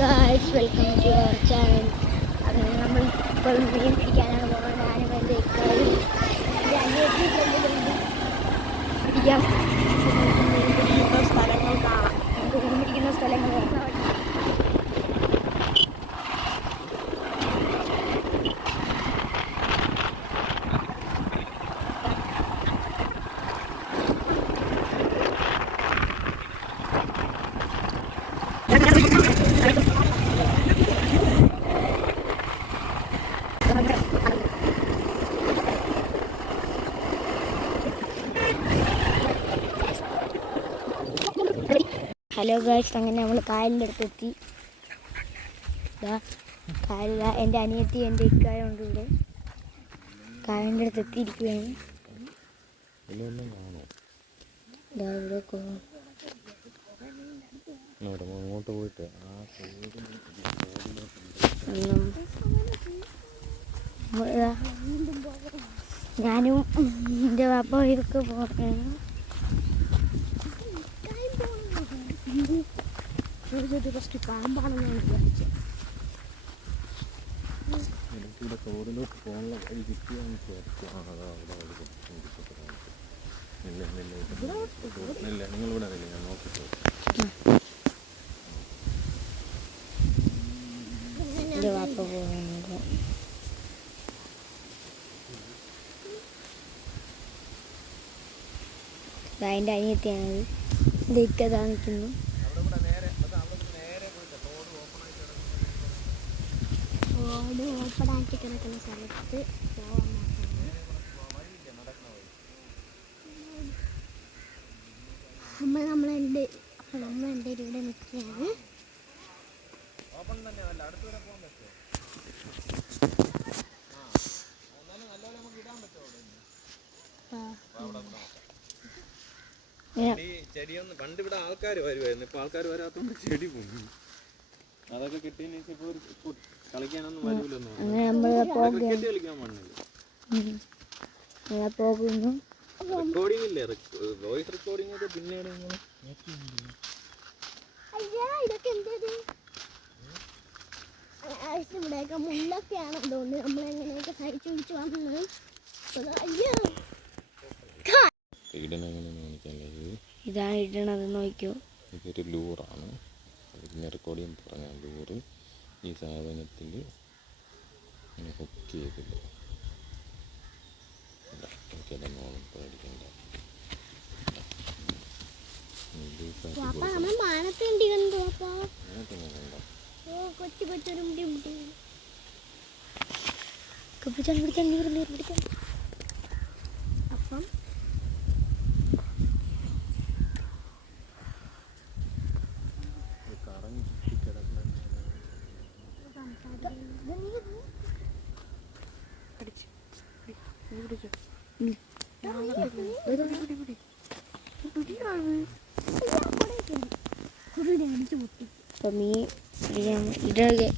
Guys, welcome to our channel. അങ്ങനെ നമ്മൾ ഇപ്പോൾ മീൻ പിടിക്കാനാണ് പോകുന്നത്. ഞാനും എൻ്റെ ഇക്കായും എൻ്റെ അനിയത്തി പിടിക്കാം. മീൻ പിടിക്കുന്ന സ്ഥലങ്ങൾ കാണാം. നമുക്ക് മീൻ പിടിക്കുന്ന സ്ഥലങ്ങൾ കാണാം. ഹലോ ഗായ്സ്, അങ്ങനെ നമ്മൾ കായലിൻ്റെ അടുത്തെത്തി. കായലിൽ എൻ്റെ അനിയത്തി എൻ്റെ ഇക്കായുണ്ട്. ഇവിടെ കായലിൻ്റെ അടുത്ത് എത്തിയിരിക്കുകയാണ്. ഞാനും എൻ്റെ വാപ്പയൊക്കെ പോകുകയാണ്. ഫസ്റ്റ് പാമ്പാണെന്നാണ് വിചാരിച്ചത്. തോടിലോട്ട് പോകാനുള്ള വഴി കിട്ടിയാന്ന് നിങ്ങളിവിടെ അറിയില്ല, ഞാൻ നോക്കിട്ട് വാപ്പ പോകുന്നത്. അതിൻ്റെ അനിയത്തിയാണത്. ഇതൊക്കെ നിൽക്കുന്നു. റോഡ് ഓപ്പണാക്കി കിടക്കുന്ന സ്ഥലത്ത് പോകാൻ നമ്മളെൻ്റെ ഇവിടെ നിൽക്കുകയാണ്. ചെടിയൊന്നും പണ്ട് ഇവിടെ ആൾക്കാർ വരുമായിരുന്നു. ഇപ്പൊ ആൾക്കാർ വരാത്തോണ്ട് ചെടി പോകും. അതൊക്കെ കിട്ടിയതിന് ശേഷം ഇപ്പൊ കളിക്കാനൊന്നും വരൂലെന്ന് ക്രിക്കറ്റ് കളിക്കാൻ വന്നില്ല. പോകുന്നു. റെക്കോർഡിംഗ് ഇല്ലേ, വോയിസ് റെക്കോർഡിംഗ് ഒക്കെ പിന്നീട് ഇവിടെയൊക്കെ മുള്ളൊക്കെയാണ്. അതുകൊണ്ട് നമ്മളെങ്ങനെയൊക്കെ സഹിച്ചു പിടിച്ച് വന്നത്. ഇതാണ് ഇടണത്, നോക്കിയോ. ഇതൊരു ലൂറാണ്. അതിന് റെക്കോർഡിംഗ് പറഞ്ഞ ലൂറ് ഈ സാധനത്തിൽ ഹുക്ക് ചെയ്തില്ല. എനിക്കതൊന്നും പേടിക്കണ്ട. അപ്പം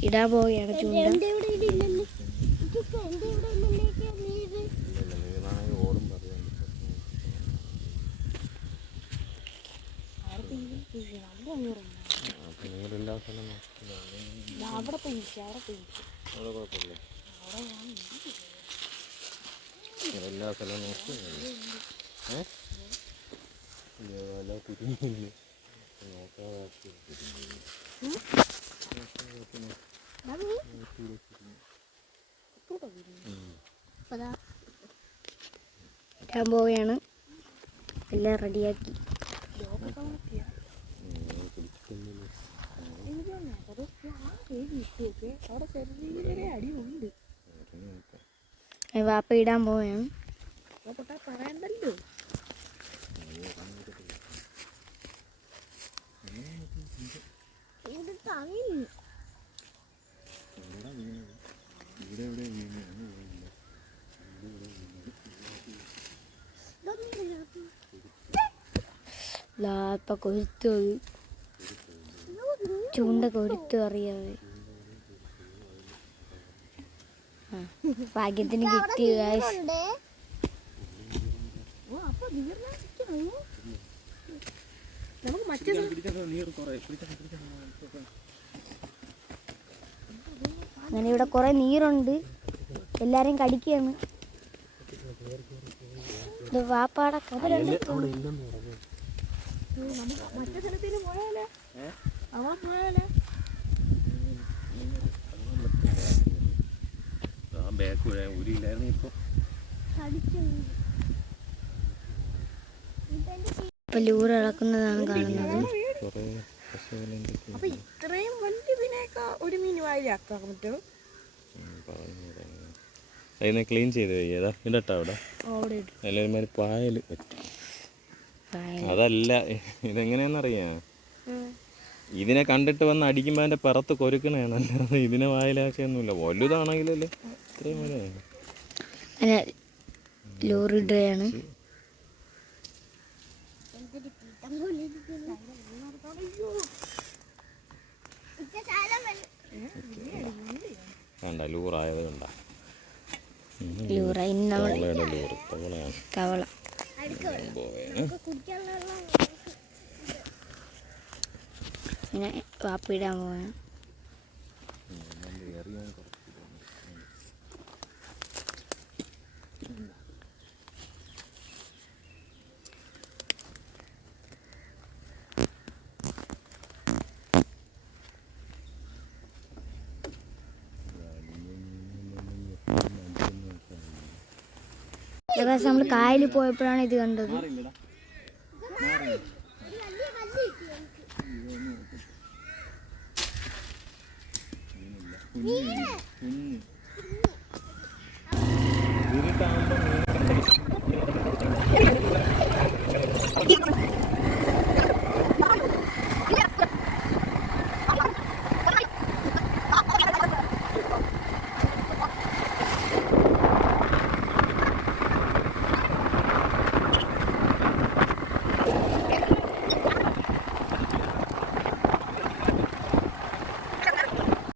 ഇടാൻ പോവുകയാണ് ചൂണ്ട. എല്ലാ സ്ഥലവും നോക്കി ഇടാൻ പോവുകയാണ്. എല്ലാം റെഡിയാക്കി. വാപ്പ ഇടാൻ പോവുകയാണ്. പറയണ്ടല്ലോ. ഇപ്പൊ കൊരുത്തു ചൂണ്ട കൊരുത്തു അറിയാതെ. ഭാഗ്യത്തിന് കിട്ടി. അങ്ങനെ ഇവിടെ കുറേ നീരുണ്ട്, എല്ലാരെയും കടിക്കുകയാണ്. ഇത് വാപ്പാടെ കഥ അവിടെ ഇപ്പൊ ലൂറ് ഇളക്കുന്നതാണ് കാണുന്നത്. ഇത്രയും വലിയ മീനൊക്കെ ഒരു മീൻ വായിലാക്കാൻ പറ്റും. അതിനെ ക്ലീൻ ചെയ്ത് കഴിയാ ഇടട്ടോ അവിടെ എല്ലാവരും പായൽ പറ്റും. അതല്ല, ഇതെങ്ങനെയാണെന്നറിയാ, ഇതിനെ കണ്ടിട്ട് വന്ന് അടിക്കുമ്പോൾ അതിൻ്റെ പിറത്ത് കൊരുക്കണയാണ്, അല്ലാതെ ഇതിനെ വായിലാക്കിയൊന്നുമില്ല. വലുതാണെങ്കിലല്ലേ ഇത്രയും വലുതാണ്. ലോറിയുടെയാണ്. കണ്ട ലൂറായത് കണ്ട, തവള. ഇങ്ങനെ വാപ്പിടാൻ പോവാണ്. നമ്മൾ കായലിൽ പോയപ്പോഴാണ് ഇത് കണ്ടത്. ഇതിട്ടാകുമ്പോൾ